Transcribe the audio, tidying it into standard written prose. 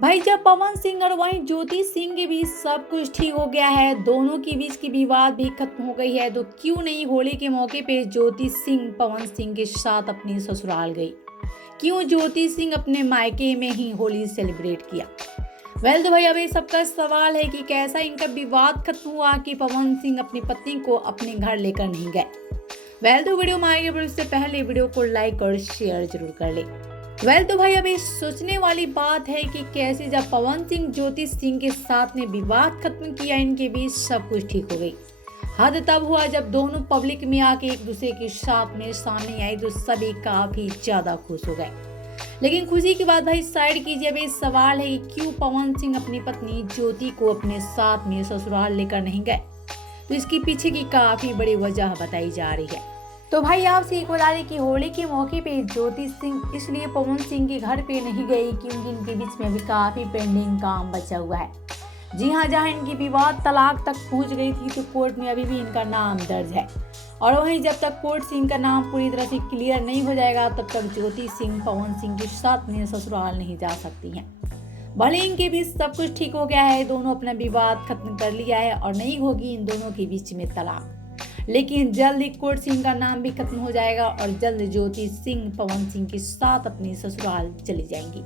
भाई जब पवन सिंह और वहीं ज्योति सिंह के बीच सब कुछ ठीक हो गया है, दोनों के बीच की विवाद भी खत्म हो गई है, तो क्यों नहीं होली के मौके पे ज्योति सिंह पवन सिंह के साथ अपनी ससुराल गई? क्यों ज्योति सिंह अपने मायके में ही होली सेलिब्रेट किया? तो भाई अब ये सबका सवाल है कि कैसा इनका विवाद खत्म हुआ कि पवन सिंह अपनी पत्नी को अपने घर लेकर नहीं गए। तो वीडियो में आगे बढ़ने से पहले वीडियो को लाइक और शेयर जरूर कर ले। तो भाई अभी सोचने वाली बात है कि कैसे जब पवन सिंह ज्योति सिंह के साथ ने विवाद खत्म किया, इनके बीच सब कुछ ठीक हो गई। हद तब हुआ जब दोनों पब्लिक में आके एक दूसरे के साथ में सामने आई तो सभी काफी ज्यादा खुश हो गए। लेकिन खुशी की बात भाई साइड कीजिए, अब सवाल है कि क्यों पवन सिंह अपनी पत्नी ज्योति को अपने साथ में ससुराल लेकर नहीं गए। तो इसके पीछे की काफी बड़ी वजह बताई जा रही है। तो भाई आपसे एक बता दें कि होली के मौके पे ज्योति सिंह इसलिए पवन सिंह के घर पे नहीं गई क्योंकि इनके बीच में अभी काफी पेंडिंग काम बचा हुआ है। जी हाँ, जहाँ इनकी विवाद तलाक तक पहुंच गई थी तो कोर्ट में अभी भी इनका नाम दर्ज है, और वहीं जब तक कोर्ट से इनका नाम पूरी तरह से क्लियर नहीं हो जाएगा तब तक ज्योति सिंह पवन सिंह के साथ में ससुराल नहीं जा सकती हैं। भले इनके बीच सब कुछ ठीक हो गया है, दोनों अपना विवाद खत्म कर लिया है और नहीं होगी इन दोनों के बीच में तलाक, लेकिन जल्द ही कोर्ट सिंह का नाम भी खत्म हो जाएगा और जल्द ज्योति सिंह पवन सिंह के साथ अपनी ससुराल चली जाएंगी।